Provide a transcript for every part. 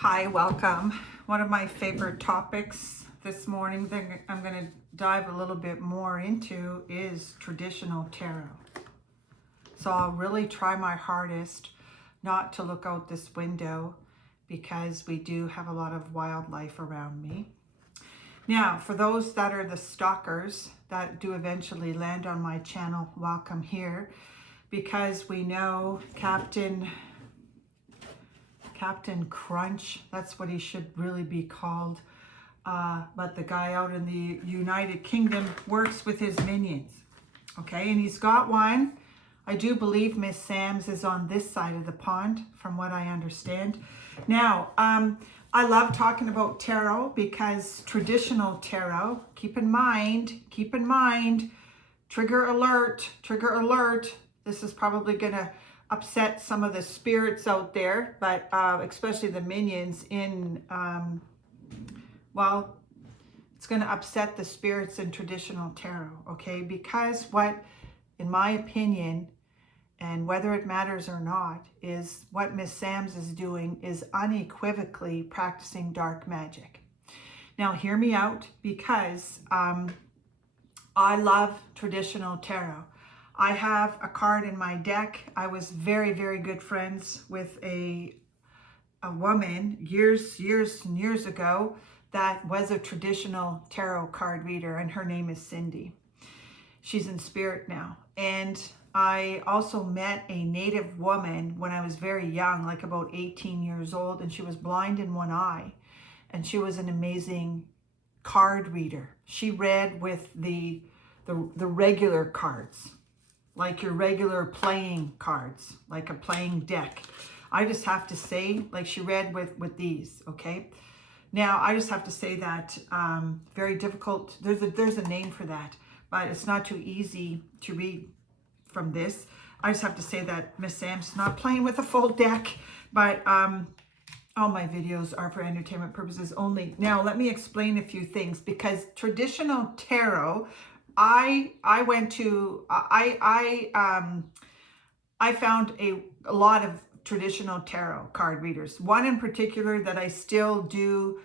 Hi, welcome. One of my favorite topics this morning that I'm going to dive a little bit more into is traditional tarot. So I'll really try my hardest not to look out this window because we do have a lot of wildlife around me. Now, for those that are the stalkers that do eventually land on my channel, welcome here, because we know Captain Crunch, that's what he should really be called. But the guy out in the United Kingdom works with his minions. Okay, and he's got one. I do believe Miss Sam's is on this side of the pond, from what I understand. Now, I love talking about tarot because traditional tarot, keep in mind, trigger alert, this is probably gonna upset some of the spirits out there, but especially the minions in, well, it's going to upset the spirits in traditional tarot, okay? Because what, in my opinion, and whether it matters or not, is what Miss Sam's is doing is unequivocally practicing dark magic. Now, hear me out, because I love traditional tarot. I have a card in my deck. I was very, very good friends with a woman years and years ago that was a traditional tarot card reader, and her name is Cindy. She's in spirit now. And I also met a native woman when I was very young, like about 18 years old, and she was blind in one eye. And she was an amazing card reader. She read with the regular cards, like your regular playing cards, like a playing deck. I just have to say, like she read with these, okay? Now, I just have to say that very difficult. There's a name for that, but it's not too easy to read from this. I just have to say that Miss Sam's not playing with a full deck, but all my videos are for entertainment purposes only. Now, let me explain a few things, because traditional tarot, I found a lot of traditional tarot card readers. One in particular that I still do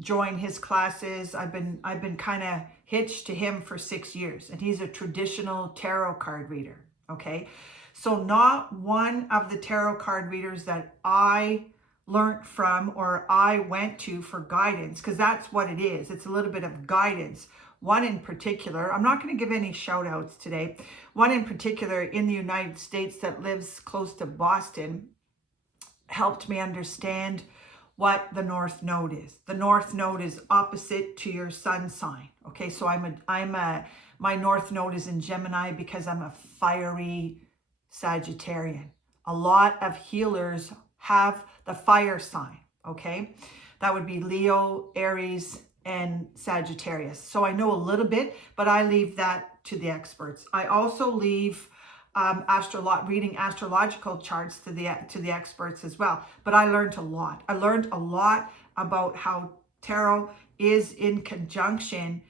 join his classes. I've been kind of hitched to him for 6 years, and he's a traditional tarot card reader. Okay, so not one of the tarot card readers that I learned from or I went to for guidance, because that's what it is. It's a little bit of guidance. One in particular, I'm not going to give any shout outs today. One in particular in the United States that lives close to Boston helped me understand what the North Node is. The North Node is opposite to your sun sign. Okay, so my North Node is in Gemini because I'm a fiery Sagittarian. A lot of healers have the fire sign, okay? That would be Leo, Aries, and Sagittarius. So I know a little bit, but I leave that to the experts. I also leave reading astrological charts to the experts as well. But I learned a lot. I learned a lot about how tarot is in conjunction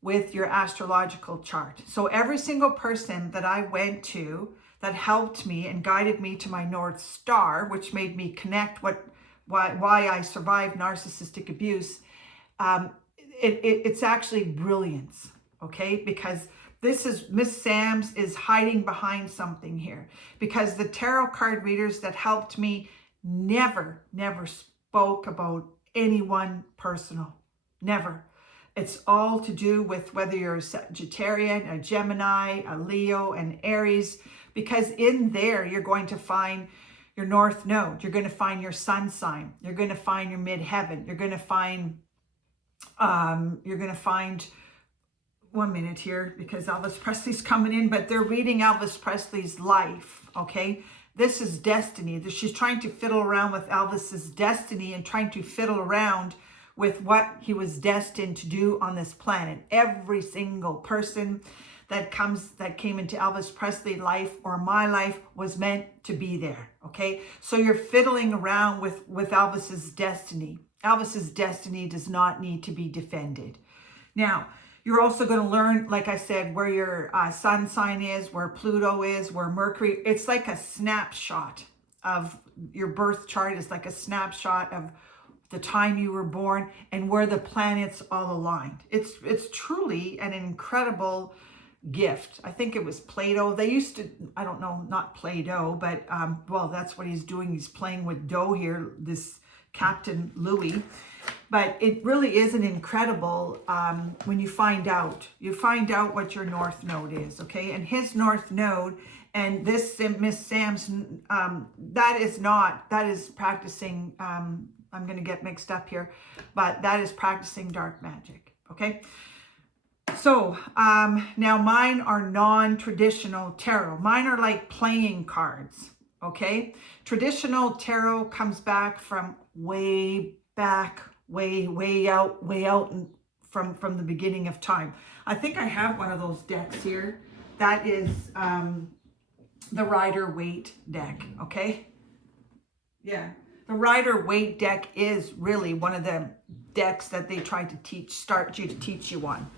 with your astrological chart. So every single person that I went to that helped me and guided me to my North Star, which made me connect why I survived narcissistic abuse, it's actually brilliance, okay? Because this is, Miss Sam's is hiding behind something here, because the tarot card readers that helped me never spoke about anyone personal, never. It's all to do with whether you're a Sagittarian, a Gemini, a Leo, an Aries, because in there you're going to find your North Node, you're going to find your sun sign, you're going to find your midheaven, you're going to find one minute here, because Elvis Presley's coming in, but they're reading Elvis Presley's life, okay? This is destiny. She's trying to fiddle around with Elvis's destiny and trying to fiddle around with what he was destined to do on this planet. Every single person that came into Elvis Presley's life or my life was meant to be there, okay? So you're fiddling around with Elvis's destiny. Elvis's destiny does not need to be defended. Now, you're also going to learn, like I said, where your sun sign is, where Pluto is, where Mercury. It's like a snapshot of your birth chart is like a snapshot of the time you were born and where the planets all aligned. It's truly an incredible gift. I think it was Plato. They used to, I don't know, not Play-Doh, but well, that's what he's doing. He's playing with dough here, this Captain Louis. But it really is an incredible, when you find out what your North Node is, okay? And his North Node, and this Miss Sam's, that is practicing, I'm going to get mixed up here, but that is practicing dark magic, okay? So now mine are non-traditional tarot. Mine are like playing cards, okay? Traditional tarot comes back from way back, way out from the beginning of time. I think I have one of those decks here. That is the Rider-Waite deck, okay? Yeah, the Rider-Waite deck is really one of the decks that they try to start you to teach you on.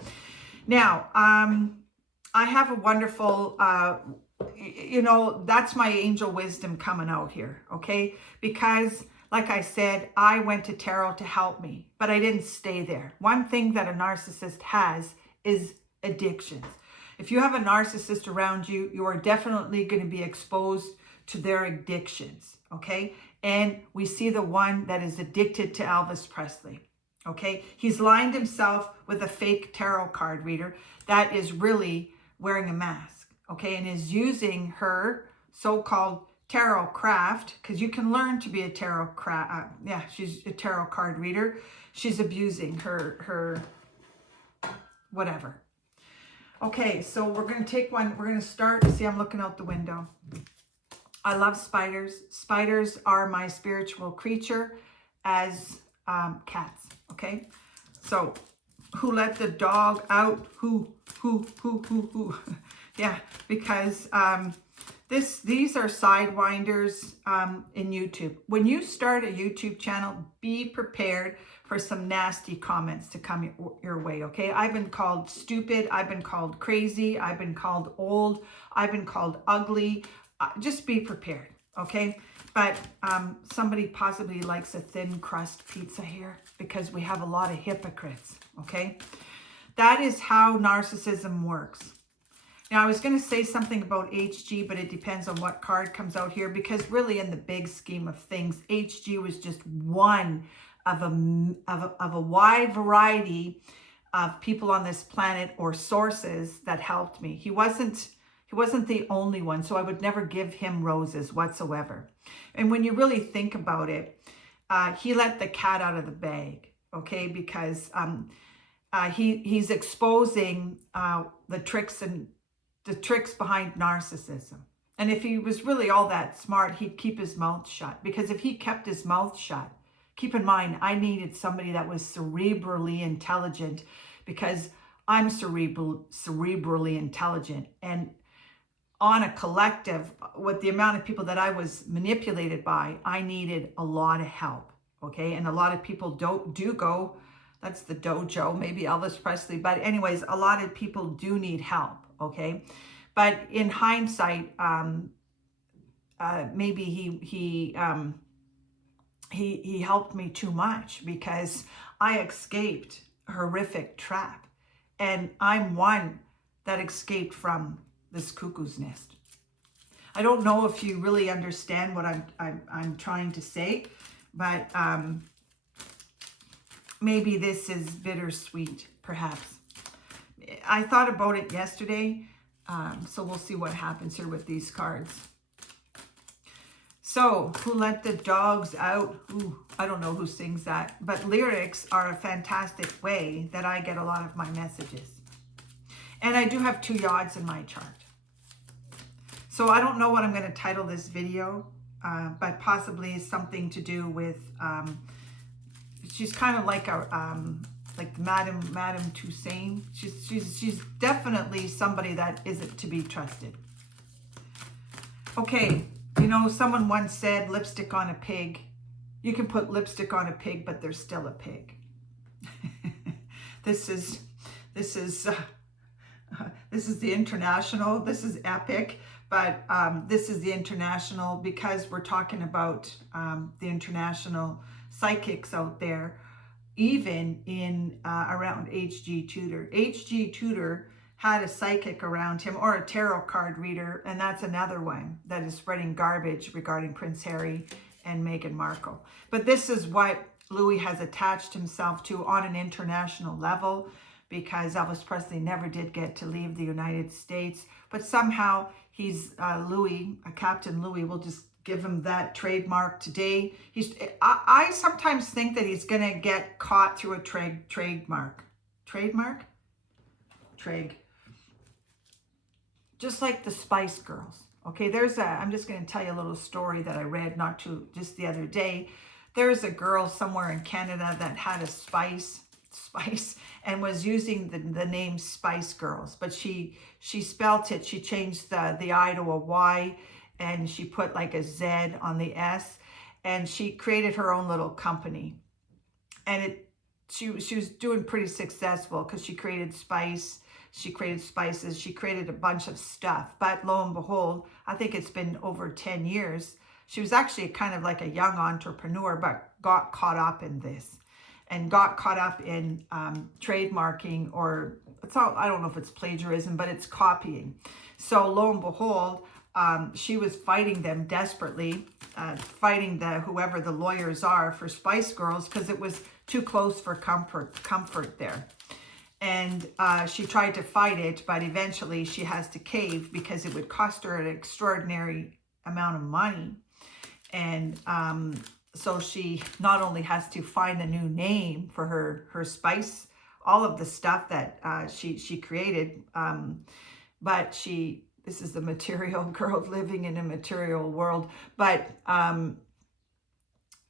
Now, I have a wonderful, you know, that's my angel wisdom coming out here, okay? Because, like I said, I went to tarot to help me, but I didn't stay there. One thing that a narcissist has is addictions. If you have a narcissist around you, you are definitely going to be exposed to their addictions, okay? And we see the one that is addicted to Elvis Presley. Okay, he's lined himself with a fake tarot card reader that is really wearing a mask, okay, and is using her so-called tarot craft, because you can learn to be a tarot craft. Yeah, she's a tarot card reader. She's abusing her whatever. Okay, so we're going to take one. We're going to start. See, I'm looking out the window. I love spiders. Spiders are my spiritual creature, as cats. Okay, so who let the dog out? Who? Yeah, because these are sidewinders in YouTube. When you start a YouTube channel, be prepared for some nasty comments to come your way, okay? I've been called stupid, I've been called crazy, I've been called old, I've been called ugly. Just be prepared, okay? But somebody possibly likes a thin crust pizza here because we have a lot of hypocrites, okay? That is how narcissism works. Now, I was going to say something about HG, but it depends on what card comes out here, because really in the big scheme of things, HG was just one of a wide variety of people on this planet or sources that helped me. He wasn't the only one, so I would never give him roses whatsoever. And when you really think about it, he let the cat out of the bag, okay? Because he's exposing the tricks behind narcissism. And if he was really all that smart, he'd keep his mouth shut. Because if he kept his mouth shut, keep in mind, I needed somebody that was cerebrally intelligent, because I'm cerebrally intelligent. And on a collective, with the amount of people that I was manipulated by, I needed a lot of help, okay? And a lot of people do go, that's the dojo, maybe Elvis Presley, but anyways, a lot of people do need help, okay? But in hindsight, maybe he helped me too much, because I escaped a horrific trap, and I'm one that escaped from this cuckoo's nest. I don't know if you really understand what I'm trying to say, but maybe this is bittersweet, perhaps. I thought about it yesterday, so we'll see what happens here with these cards. So, who let the dogs out? Ooh, I don't know who sings that, but lyrics are a fantastic way that I get a lot of my messages. And I do have 2 yods in my chart. So I don't know what I'm going to title this video, but possibly something to do with, she's kind of like a, like Madame Toussaint. She's definitely somebody that isn't to be trusted. Okay, you know, someone once said lipstick on a pig. You can put lipstick on a pig, but they're still a pig. This is the international. This is epic. But this is the international, because we're talking about the international psychics out there, even in around H.G. Tudor. H.G. Tudor had a psychic around him, or a tarot card reader, and that's another one that is spreading garbage regarding Prince Harry and Meghan Markle. But this is what Louis has attached himself to on an international level, because Elvis Presley never did get to leave the United States. But somehow he's Louis, Captain Louis, will just give him that trademark today. I sometimes think that he's going to get caught through a trademark. Trademark? Just like the Spice Girls. Okay, I'm just going to tell you a little story that I read just the other day. There's a girl somewhere in Canada that had a spice and was using the name Spice Girls, but she spelt it, she changed the I to a Y, and she put like a Z on the S, and she created her own little company. And she was doing pretty successful, because she created spices, she created a bunch of stuff. But lo and behold, I think it's been over 10 years. She was actually kind of like a young entrepreneur, but got caught up in this, and got caught up in trademarking, or I don't know if it's plagiarism, but it's copying. So lo and behold, she was fighting them desperately, fighting whoever the lawyers are for Spice Girls, because it was too close for comfort there. And she tried to fight it, but eventually she has to cave, because it would cost her an extraordinary amount of money. And so she not only has to find a new name for her spice, all of the stuff that she created, but this is the material girl living in a material world, but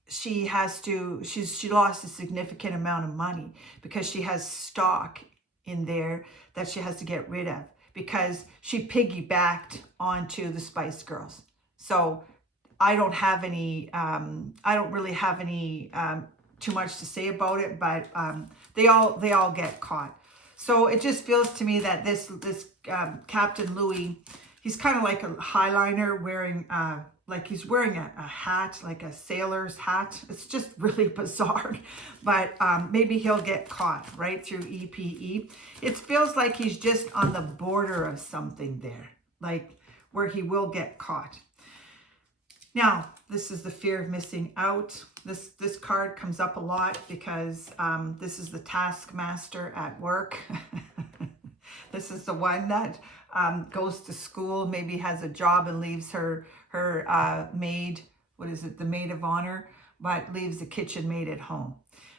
she lost a significant amount of money, because she has stock in there that she has to get rid of, because she piggybacked onto the Spice Girls. So I don't really have any too much to say about it, but they all get caught. So it just feels to me that this Captain Louis, he's kind of like a highliner wearing like he's wearing a hat, like a sailor's hat. It's just really bizarre, but maybe he'll get caught right through EPE. It feels like he's just on the border of something there, like where he will get caught. Now, this is the fear of missing out. This card comes up a lot because this is the taskmaster at work. This is the one that goes to school, maybe has a job and leaves her maid, the maid of honor, but leaves the kitchen maid at home.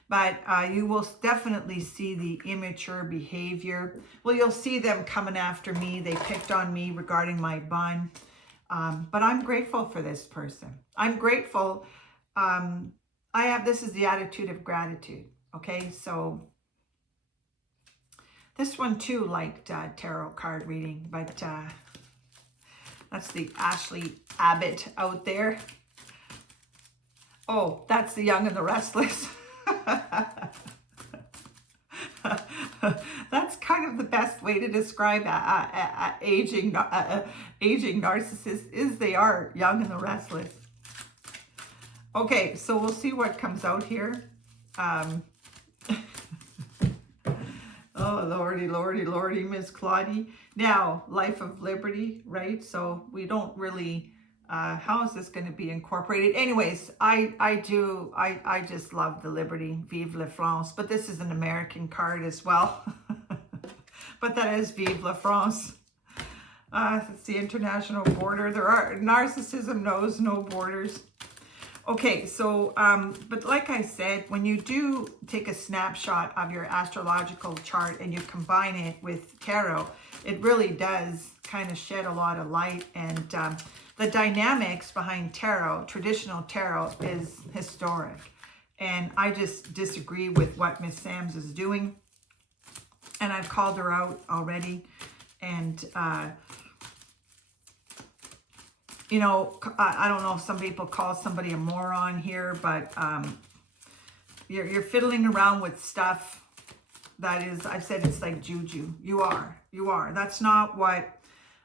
But you will definitely see the immature behavior. Well, you'll see them coming after me. They picked on me regarding my bun. But I'm grateful for this person. I'm grateful. This is the attitude of gratitude. Okay, so this one too liked tarot card reading, but that's the Ashley Abbott out there. Oh, that's the Young and the Restless. That's kind of the best way to describe aging narcissists, is they are young and the restless. Okay, so we'll see what comes out here. Oh, lordy, lordy, lordy, Miss Claudie. Now, life of liberty, right? So we don't really, how is this going to be incorporated? Anyways, I just love the liberty. Vive la France. But this is an American card as well. But that is Vive la France. It's the international border. Narcissism knows no borders. Okay, so, but like I said, when you do take a snapshot of your astrological chart and you combine it with tarot, it really does kind of shed a lot of light. And the dynamics behind tarot, traditional tarot, is historic. And I just disagree with what Miss Sams is doing. And I've called her out already. And, you know, I don't know if some people call somebody a moron here, but you're fiddling around with stuff that is, I've said it's like juju. You are. That's not what,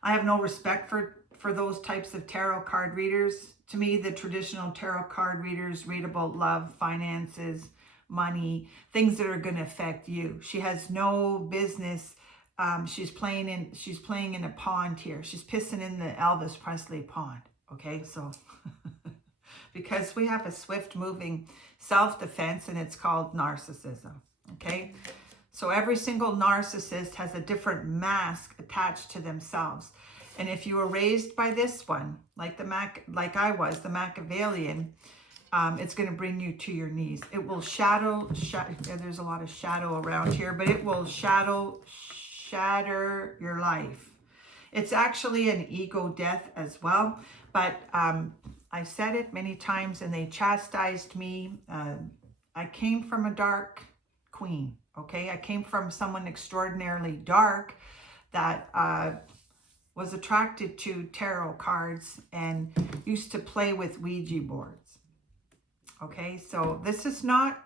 I have no respect for for those types of tarot card readers. To me, the traditional tarot card readers read about love, finances, money, things that are going to affect you. She has no business. She's playing in a pond here. She's pissing in the Elvis Presley pond. Okay, so because we have a swift moving self-defense, and it's called narcissism. Okay, so every single narcissist has a different mask attached to themselves. And if you were raised by this one, like I was, the Machiavellian, it's going to bring you to your knees. It will there's a lot of shadow around here, but it will shatter your life. It's actually an ego death as well. But I said it many times, and they chastised me. I came from a dark queen. Okay, I came from someone extraordinarily dark that was attracted to tarot cards and used to play with Ouija boards. Okay, so this is not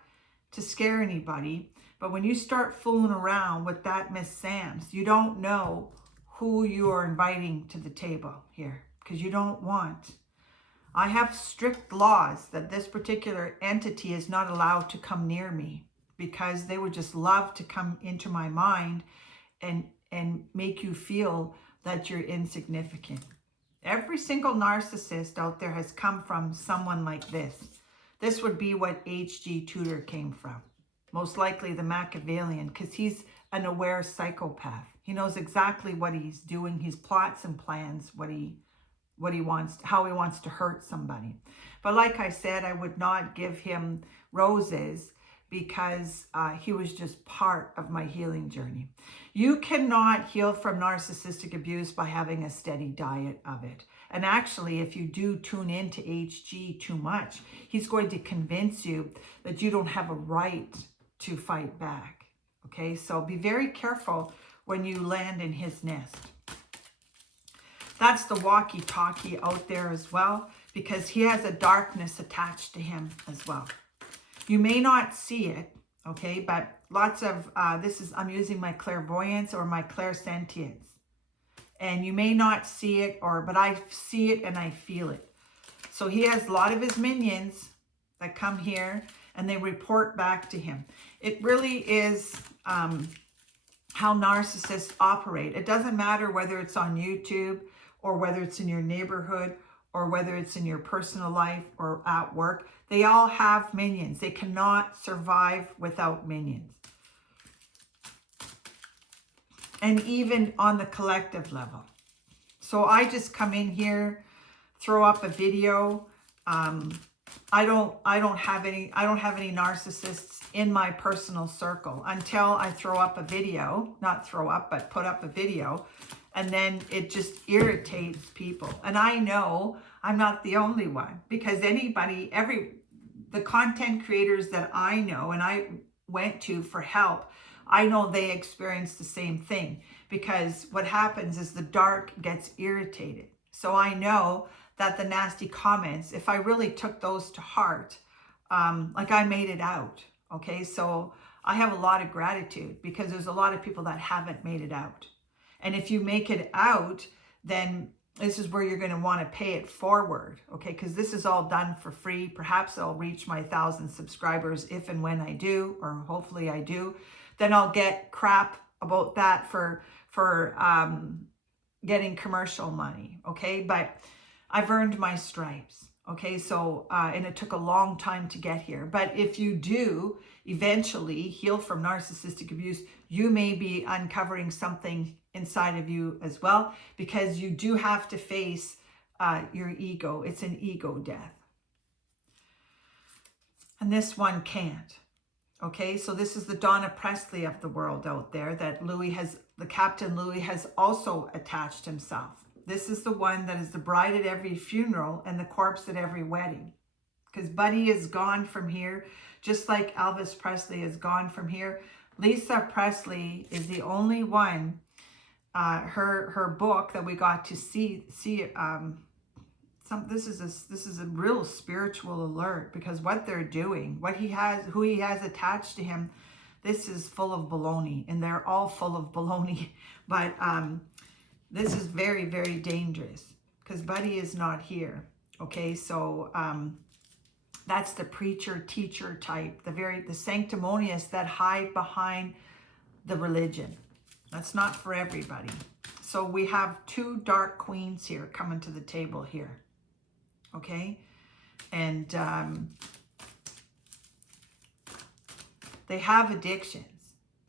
to scare anybody, but when you start fooling around with that Miss Sam's, you don't know who you are inviting to the table here, because you don't want. I have strict laws that this particular entity is not allowed to come near me, because they would just love to come into my mind and make you feel that you're insignificant. Every single narcissist out there has come from someone like this. This would be what H.G. Tudor came from. Most likely the Machiavellian, because he's an aware psychopath. He knows exactly what he's doing. He plots and plans what he wants, how he wants to hurt somebody. But like I said, I would not give him roses, because he was just part of my healing journey. You cannot heal from narcissistic abuse by having a steady diet of it. And actually, if you do tune into HG too much, he's going to convince you that you don't have a right to fight back. Okay, so be very careful when you land in his nest. That's the walkie-talkie out there as well, because he has a darkness attached to him as well. You may not see it, okay, but lots of, I'm using my clairvoyance or my clairsentience. And you may not see it, but I see it and I feel it. So he has a lot of his minions that come here and they report back to him. It really is how narcissists operate. It doesn't matter whether it's on YouTube or whether it's in your neighborhood or whether it's in your personal life or at work. They all have minions. They cannot survive without minions. And even on the collective level. So I just come in here, throw up a video. I don't have any narcissists in my personal circle until I throw up a video, but put up a video. And then it just irritates people. And I know I'm not the only one, because the content creators that I know and I went to for help, I know they experience the same thing, because what happens is the dark gets irritated. So I know that the nasty comments, if I really took those to heart, like I made it out. Okay, so I have a lot of gratitude, because there's a lot of people that haven't made it out. And if you make it out, then this is where you're going to want to pay it forward, okay? Because this is all done for free. Perhaps I'll reach my 1,000 subscribers if and when I do, or hopefully I do. Then I'll get crap about that for getting commercial money, okay? But I've earned my stripes, okay? So, and it took a long time to get here. But if you do eventually heal from narcissistic abuse, you may be uncovering something inside of you as well, because you do have to face your ego. It's an ego death. And this one can't. Okay, so this is the Donna Presley of the world out there that the Captain Louis has also attached himself. This is the one that is the bride at every funeral and the corpse at every wedding. Because Buddy is gone from here, just like Elvis Presley is gone from here. Lisa Presley is the only one. Her book that we got to see. This is a real spiritual alert, because what they're doing, who he has attached to him, this is full of baloney, and they're all full of baloney. But this is very, very dangerous, because Buddy is not here. Okay, so that's the preacher, teacher type, the sanctimonious that hide behind the religion. That's not for everybody. So we have two dark queens here coming to the table here. Okay, and they have addictions.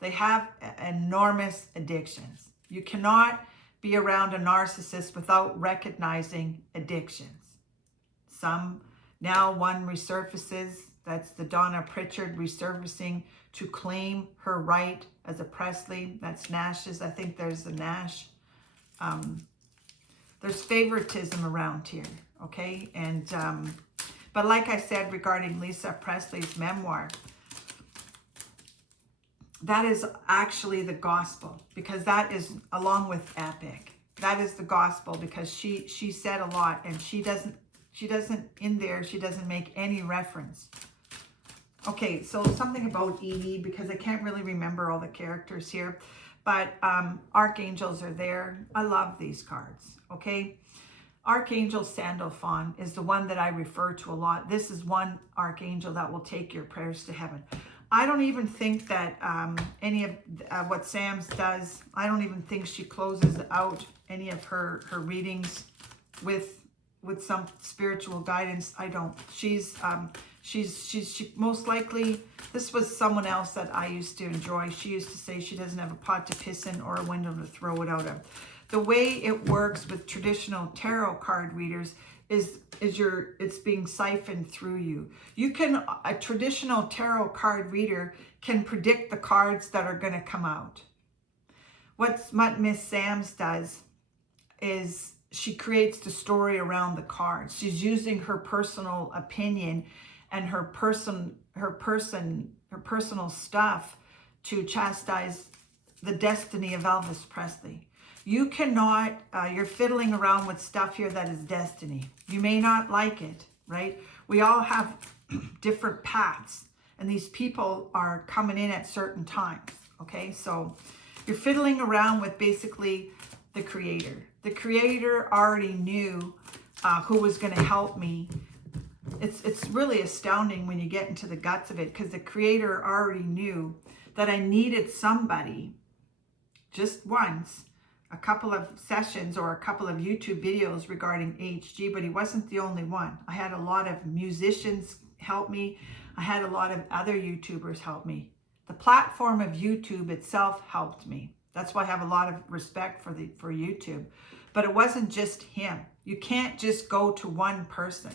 They have enormous addictions. You cannot be around a narcissist without recognizing addictions. Now one resurfaces, that's the Donna Pritchard resurfacing to claim her right as a Presley. That's Nash's. I think there's a Nash. There's favoritism around here, okay? And but like I said regarding Lisa Presley's memoir, that is actually the gospel, because that is, along with Epic, that is the gospel, because she said a lot, and she doesn't make any reference. Okay, so something about Edie, because I can't really remember all the characters here, but archangels are there. I love these cards, okay? Archangel Sandalphon is the one that I refer to a lot. This is one archangel that will take your prayers to heaven. I don't even think that any of what Sam's does, I don't even think she closes out any of her readings with some spiritual guidance. I don't. She most likely, this was someone else that I used to enjoy. She used to say she doesn't have a pot to piss in or a window to throw it out of. The way it works with traditional tarot card readers is it's being siphoned through you. A traditional tarot card reader can predict the cards that are going to come out. What Miss Sam's does is she creates the story around the cards. She's using her personal opinion and her personal stuff to chastise the destiny of Elvis Presley. You cannot, you're fiddling around with stuff here that is destiny. You may not like it, right? We all have different paths, and these people are coming in at certain times, okay? So you're fiddling around with basically the creator. The creator already knew who was going to help me. It's really astounding when you get into the guts of it, because the creator already knew that I needed somebody just once, a couple of sessions or a couple of YouTube videos regarding HG, but he wasn't the only one. I had a lot of musicians help me. I had a lot of other YouTubers help me. The platform of YouTube itself helped me. That's why I have a lot of respect for YouTube. But it wasn't just him. You can't just go to one person.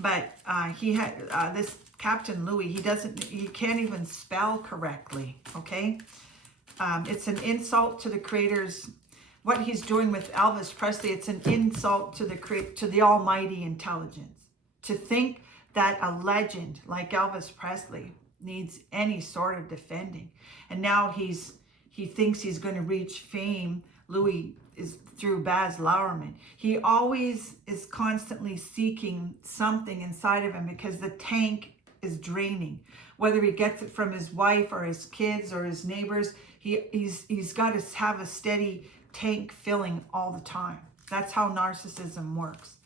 But he had this Captain Louis. He can't even spell correctly. Okay. It's an insult to the creator's, what he's doing with Elvis Presley. It's an insult to the almighty intelligence. To think that a legend like Elvis Presley needs any sort of defending. And now he thinks he's going to reach fame. Louis is through Baz Luhrmann. He always is constantly seeking something inside of him, because the tank is draining. Whether he gets it from his wife or his kids or his neighbors, he's got to have a steady tank filling all the time. That's how narcissism works.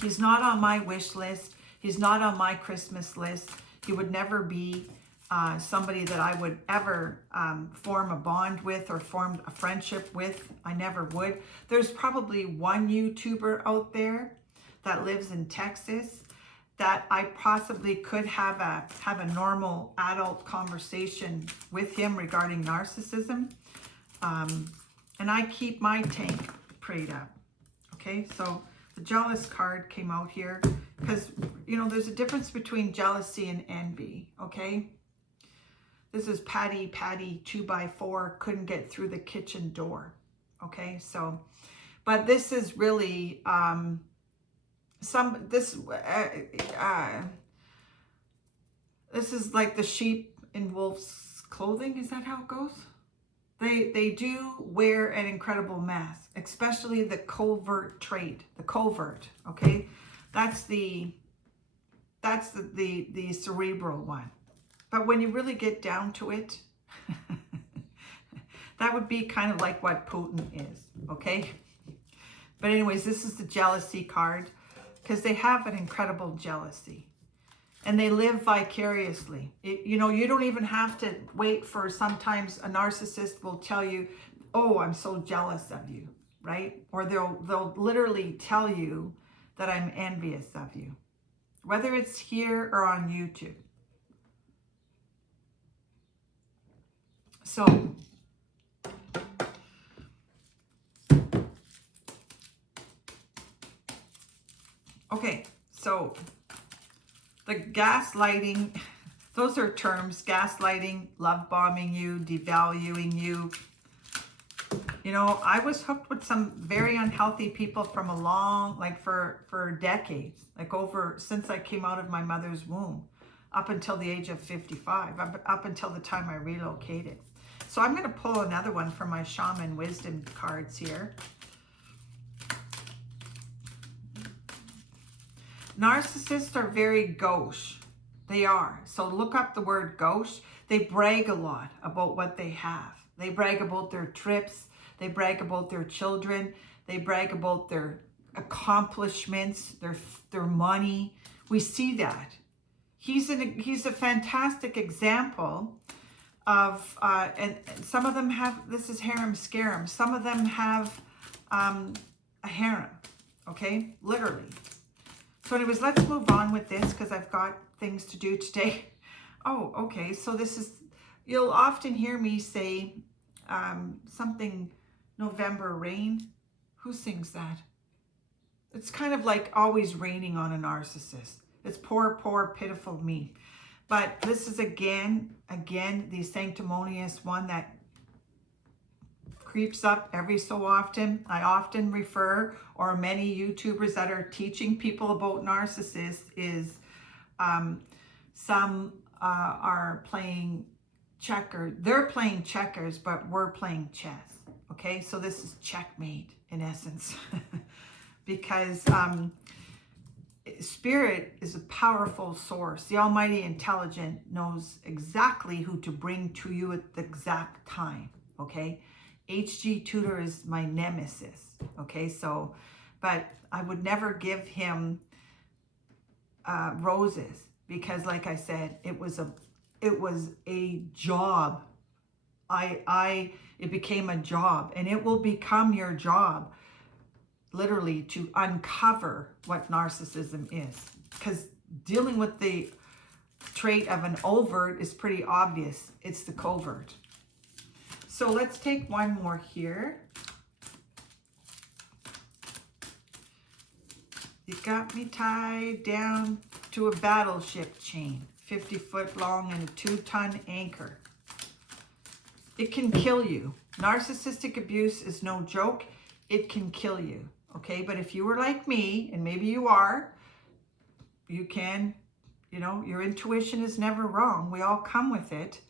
He's not on my wish list. He's not on my Christmas list. He would never be somebody that I would ever form a bond with or form a friendship with. I never would. There's probably one YouTuber out there that lives in Texas that I possibly could have a normal adult conversation with him regarding narcissism. And I keep my tank prayed up. Okay, so the jealous card came out here because, you know, there's a difference between jealousy and envy, okay? This is Patty 2x4, couldn't get through the kitchen door, okay? So, but this is really, this is like the sheep in wolf's clothing. Is that how it goes? They do wear an incredible mask, especially the covert trait, the covert, okay? That's the cerebral one. But when you really get down to it, That would be kind of like what Putin is, okay? But anyways, this is the jealousy card because they have an incredible jealousy. And they live vicariously. You know, you don't even have to wait for, sometimes a narcissist will tell you, oh, I'm so jealous of you, right? Or they'll literally tell you that I'm envious of you, whether it's here or on YouTube. So, okay, so the gaslighting, those are terms, gaslighting, love bombing you, devaluing you. You know, I was hooked with some very unhealthy people from a long, like for decades, like since I came out of my mother's womb, up until the age of 55, up until the time I relocated. So I'm going to pull another one from my shaman wisdom cards here. Narcissists are very gauche. They are. So look up the word gauche. They brag a lot about what they have. They brag about their trips. They brag about their children. They brag about their accomplishments, their money. We see that. He's a fantastic example of, and some of them have, this is harem scarum. Some of them have a harem, okay? Literally. So anyways, let's move on with this because I've got things to do today. Oh, okay. So this is, you'll often hear me say something, November rain. Who sings that? It's kind of like always raining on a narcissist. It's poor, poor, pitiful me. But this is again, the sanctimonious one that creeps up every so often. I often refer, or many YouTubers that are teaching people about narcissists is some are playing checkers. They're playing checkers, but we're playing chess. Okay, so this is checkmate in essence. Because Spirit is a powerful source. The Almighty Intelligent knows exactly who to bring to you at the exact time. Okay, HG Tutor is my nemesis. Okay, so, but I would never give him roses because, like I said, it was a job. It became a job, and it will become your job, literally, to uncover what narcissism is. Because dealing with the trait of an overt is pretty obvious. It's the covert. So let's take one more here. You got me tied down to a battleship chain, 50 foot long and a 2-ton anchor. It can kill you. Narcissistic abuse is no joke. It can kill you. Okay, but if you were like me, and maybe you are, you can, you know, your intuition is never wrong. We all come with it,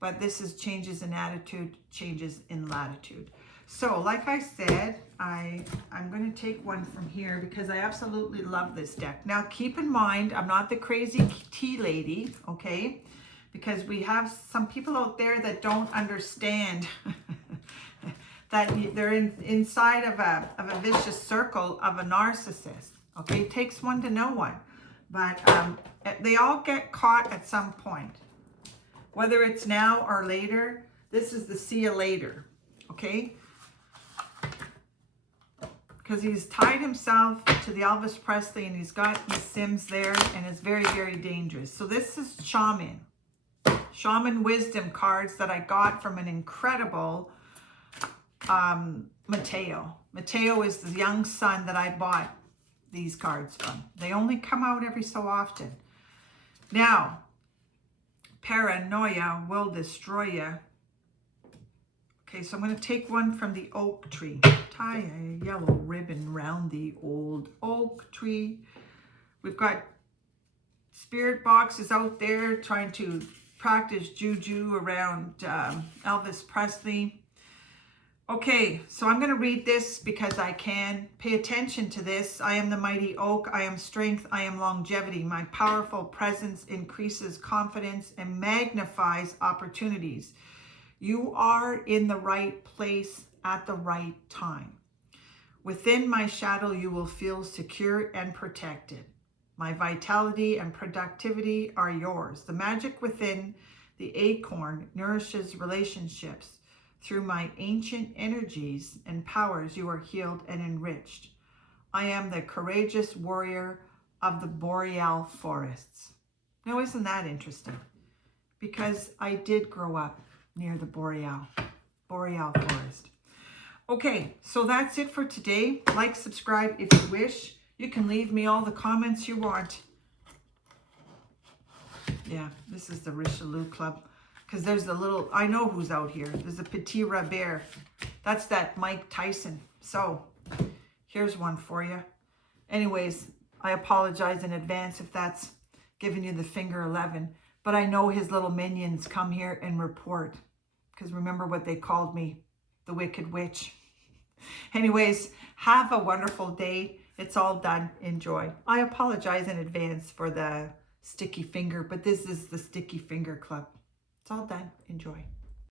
but this is changes in attitude, changes in latitude. So like I said, I'm going to take one from here because I absolutely love this deck. Now keep in mind, I'm not the crazy tea lady, okay? Because we have some people out there that don't understand that they're inside of a vicious circle of a narcissist. Okay, it takes one to know one. But they all get caught at some point. Whether it's now or later, this is the see you later. Okay? Because he's tied himself to the Elvis Presley and he's got the Sims there and it's very, very dangerous. So this is Shaman. Shaman wisdom cards that I got from an incredible Mateo. Mateo is the young son that I bought these cards from. They only come out every so often. Now, paranoia will destroy you. Okay, so I'm going to take one from the oak tree. Tie a yellow ribbon around the old oak tree. We've got spirit boxes out there trying to practice juju around Elvis Presley. Okay, so I'm going to read this because I can. Pay attention to this. I am the mighty oak. I am strength. I am longevity. My powerful presence increases confidence and magnifies opportunities. You are in the right place at the right time. Within my shadow, you will feel secure and protected. My vitality and productivity are yours. The magic within the acorn nourishes relationships. Through my ancient energies and powers, you are healed and enriched. I am the courageous warrior of the boreal forests. Now, isn't that interesting? Because I did grow up near the boreal forest. Okay, so that's it for today. Like, subscribe if you wish. You can leave me all the comments you want. Yeah, this is the Richelieu Club. Because there's the little, I know who's out here. There's a Petit Robert. That's that Mike Tyson. So, here's one for you. Anyways, I apologize in advance if that's giving you the finger 11. But I know his little minions come here and report. Because remember what they called me? The Wicked Witch. Anyways, have a wonderful day. It's all done. Enjoy. I apologize in advance for the sticky finger, but this is the Sticky Finger Club. It's all done. Enjoy.